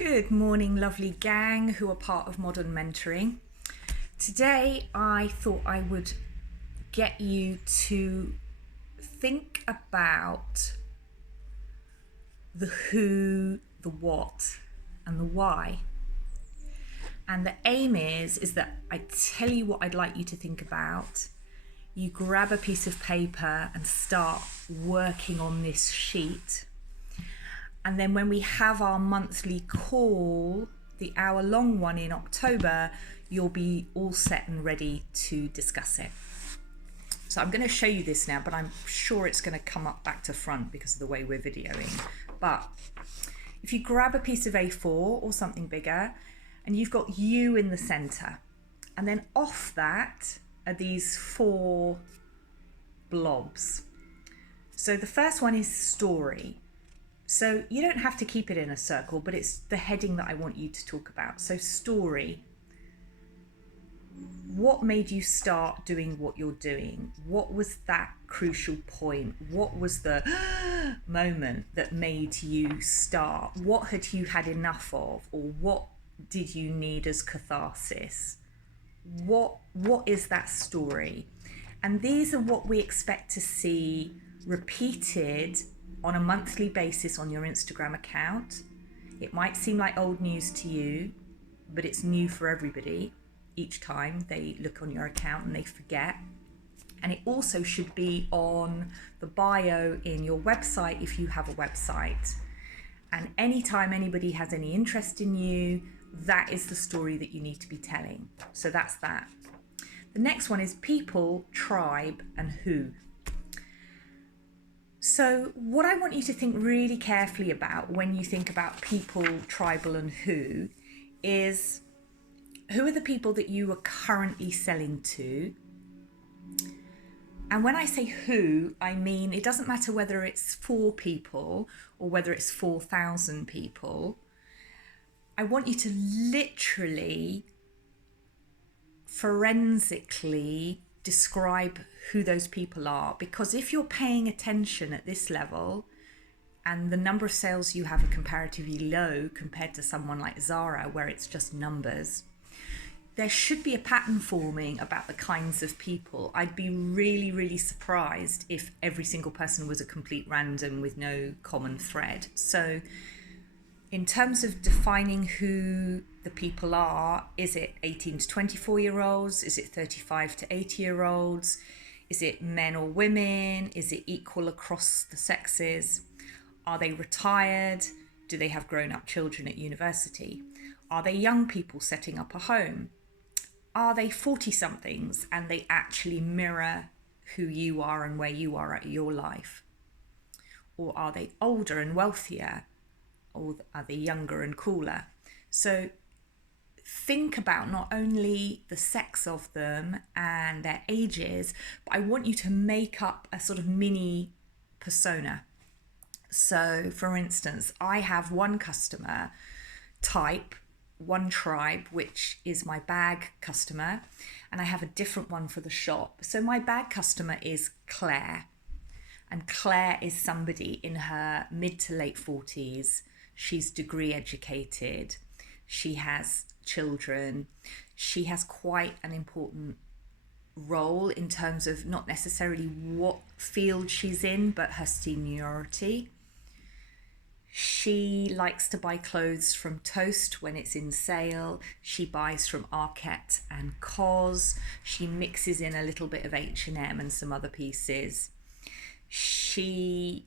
Good morning, lovely gang who are part of Modern Mentoring. Today, I thought I would get you to think about the who, the what, and the why. And the aim is that I tell you what I'd like you to think about. You grab a piece of paper and start working on this sheet. And then when we have our monthly call, the hour-long one in October, you'll be all set and ready to discuss it. So I'm going to show you this now, but I'm sure it's going to come up back to front because of the way we're videoing. But if you grab a piece of A4 or something bigger, and you've got you in the center, and then off that are these 4 blobs. So the first one is story. So you don't have to keep it in a circle, but it's the heading that I want you to talk about. So story. What made you start doing what you're doing? What was that crucial point? What was the moment that made you start? What had you had enough of? Or what did you need as catharsis? What is that story? And these are what we expect to see repeated on a monthly basis on your Instagram account. It might seem like old news to you, but it's new for everybody each time they look on your account and they forget. And it also should be on the bio in your website if you have a website. And anytime anybody has any interest in you, that is the story that you need to be telling. So that's that. The next one is people, tribe, and who. So what I want you to think really carefully about when you think about people, tribal, and who is who are the people that you are currently selling to? And when I say who, I mean it doesn't matter whether it's 4 people or whether it's 4,000 people. I want you to literally, forensically describe who those people are, because if you're paying attention at this level and the number of sales you have are comparatively low compared to someone like Zara where it's just numbers, there should be a pattern forming about the kinds of people. I'd be really surprised if every single person was a complete random with no common thread. So in terms of defining who the people are, is it 18 to 24-year-olds? Is it 35 to 80-year-olds? Is it men or women? Is it equal across the sexes? Are they retired? Do they have grown-up children at university? Are they young people setting up a home? Are they 40-somethings and they actually mirror who you are and where you are at your life? Or are they older and wealthier? Or are they younger and cooler? So think about not only the sex of them and their ages, but I want you to make up a sort of mini persona. So for instance, I have one customer type, one tribe, which is my bag customer, and I have a different one for the shop. So my bag customer is Claire, and Claire is somebody in her mid to late 40s. She's degree educated, she has children, she has quite an important role in terms of not necessarily what field she's in, but her seniority. She likes to buy clothes from Toast when it's in sale. She buys from Arket and COS. She mixes in a little bit of H&M and some other pieces. She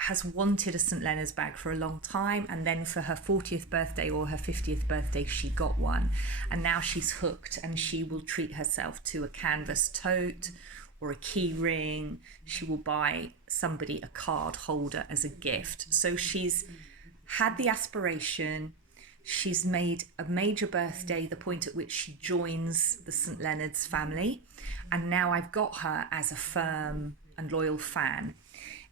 has wanted a St. Leonard's bag for a long time, and then for her 40th birthday or her 50th birthday she got one, and now she's hooked and she will treat herself to a canvas tote or a key ring. She will buy somebody a card holder as a gift. So she's had the aspiration, she's made a major birthday the point at which she joins the St. Leonard's family, and now I've got her as a firm and loyal fan.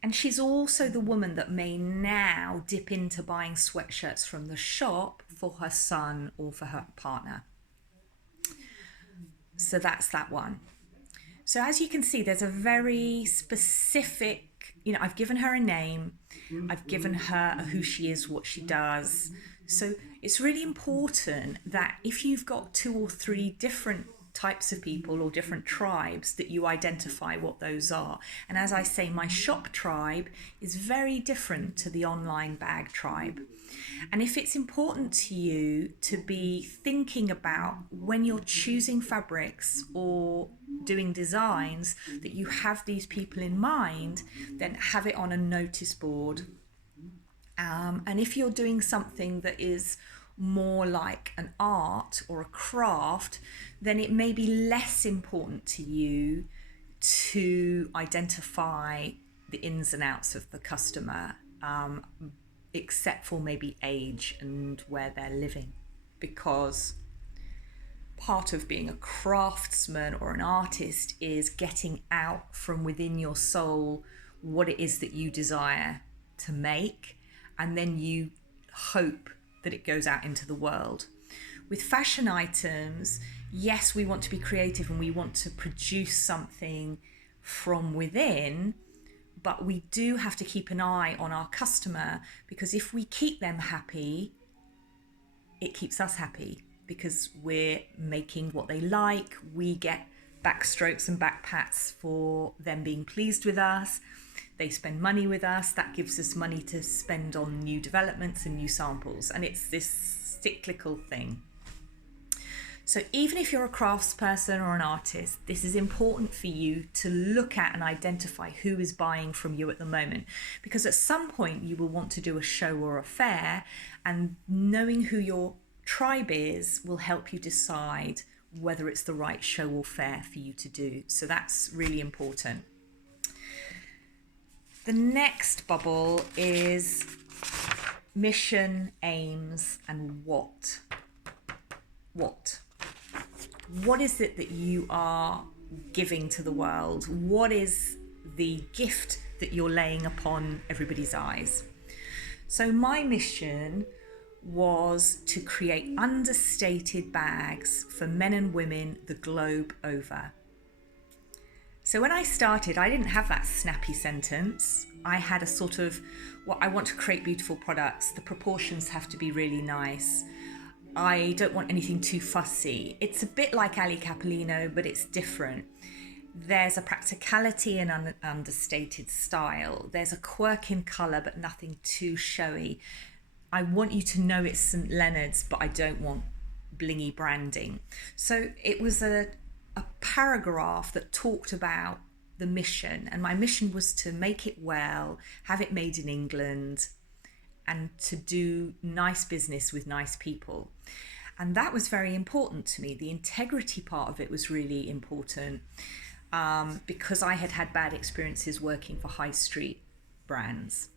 And she's also the woman that may now dip into buying sweatshirts from the shop for her son or for her partner. So that's that one. So as you can see, there's a very specific, I've given her a name, I've given her who she is, what she does. So it's really important that if you've got 2 or 3 different types of people or different tribes, that you identify what those are. And as I say, my shop tribe is very different to the online bag tribe. And if it's important to you to be thinking about when you're choosing fabrics or doing designs that you have these people in mind, then have it on a notice board. And if you're doing something that is more like an art or a craft, then it may be less important to you to identify the ins and outs of the customer, except for maybe age and where they're living. Because part of being a craftsman or an artist is getting out from within your soul what it is that you desire to make, and then you hope that it goes out into the world. With fashion items, yes, we want to be creative and we want to produce something from within, but we do have to keep an eye on our customer, because if we keep them happy, it keeps us happy, because we're making what they like. We get backstrokes and backpats for them being pleased with us. They spend money with us. That gives us money to spend on new developments and new samples. And it's this cyclical thing. So even if you're a craftsperson or an artist, this is important for you to look at and identify who is buying from you at the moment. Because at some point you will want to do a show or a fair, and knowing who your tribe is will help you decide whether it's the right show or fair for you to do. So that's really important. The next bubble is mission, aims, and what. What is it that you are giving to the world? What is the gift that you're laying upon everybody's eyes? So my mission was to create understated bags for men and women the globe over. So when I started, I didn't have that snappy sentence. I had a sort of, well, I want to create beautiful products. The proportions have to be really nice. I don't want anything too fussy. It's a bit like Ali Capolino, but it's different. There's a practicality and an understated style. There's a quirk in colour, but nothing too showy. I want you to know it's St. Leonard's, but I don't want blingy branding. So it was a paragraph that talked about the mission, and my mission was to make it well, have it made in England, and to do nice business with nice people. And that was very important to me. The integrity part of it was really important, because I had had bad experiences working for high street brands.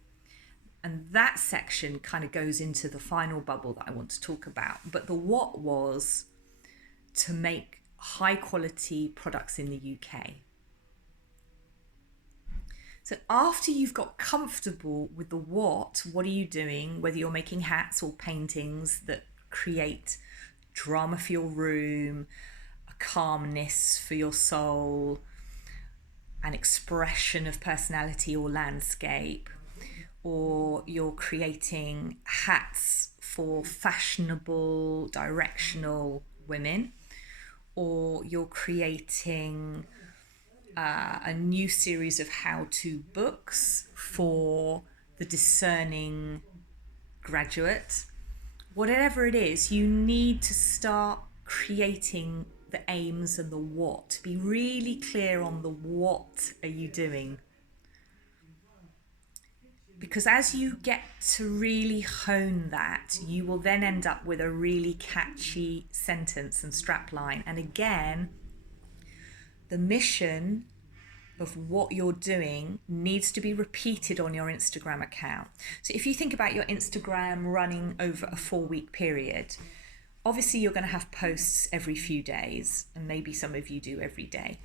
And that section kind of goes into the final bubble that I want to talk about. But the what was to make high quality products in the UK. So after you've got comfortable with the what are you doing, whether you're making hats or paintings that create drama for your room, a calmness for your soul, an expression of personality or landscape, or you're creating hats for fashionable, directional women, or you're creating a new series of how-to books for the discerning graduate. Whatever it is, you need to start creating the aims and the what. Be really clear on the what are you doing. Because as you get to really hone that, you will then end up with a really catchy sentence and strapline. And again, the mission of what you're doing needs to be repeated on your Instagram account. So if you think about your Instagram running over a 4-week period, obviously you're going to have posts every few days, and maybe some of you do every day.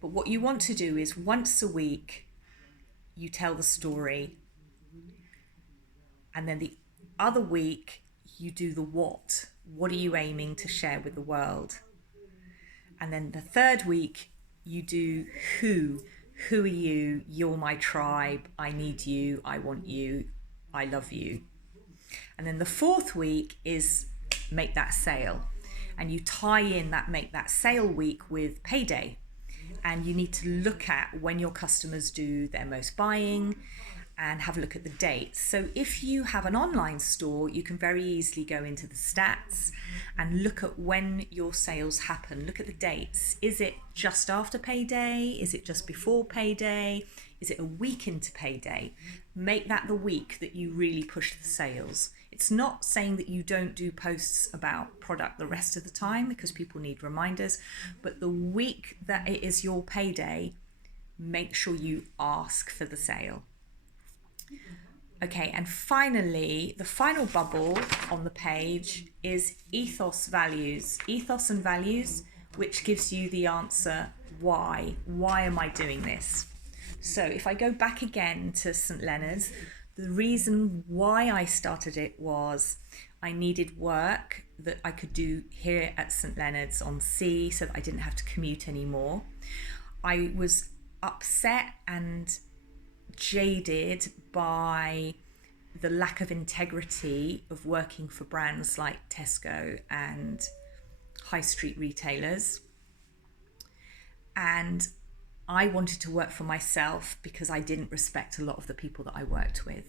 But what you want to do is once a week, you tell the story. And then the other week, you do the what. What are you aiming to share with the world? And then the third week, you do who. Who are you? You're my tribe. I need you. I want you. I love you. And then the fourth week is make that sale. And you tie in that make that sale week with payday. And you need to look at when your customers do their most buying and have a look at the dates. So if you have an online store, you can very easily go into the stats and look at when your sales happen. Look at the dates. Is it just after payday? Is it just before payday? Is it a week into payday? Make that the week that you really push the sales. It's not saying that you don't do posts about product the rest of the time, because people need reminders, but the week that it is your payday, make sure you ask for the sale. Okay, and finally, the final bubble on the page is ethos values. Ethos and values, which gives you the answer why. Why am I doing this? So if I go back again to St. Leonard's, the reason why I started it was I needed work that I could do here at St. Leonard's on Sea so that I didn't have to commute anymore. I was upset and jaded by the lack of integrity of working for brands like Tesco and high street retailers. And I wanted to work for myself because I didn't respect a lot of the people that I worked with.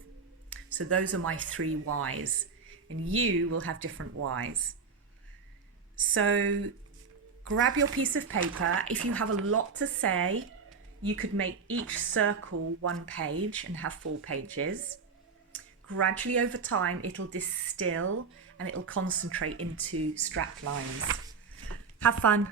So those are my 3 whys, and you will have different whys. So grab your piece of paper. If you have a lot to say, you could make each circle 1 page and have 4 pages. Gradually over time, it'll distill and it'll concentrate into strap lines. Have fun.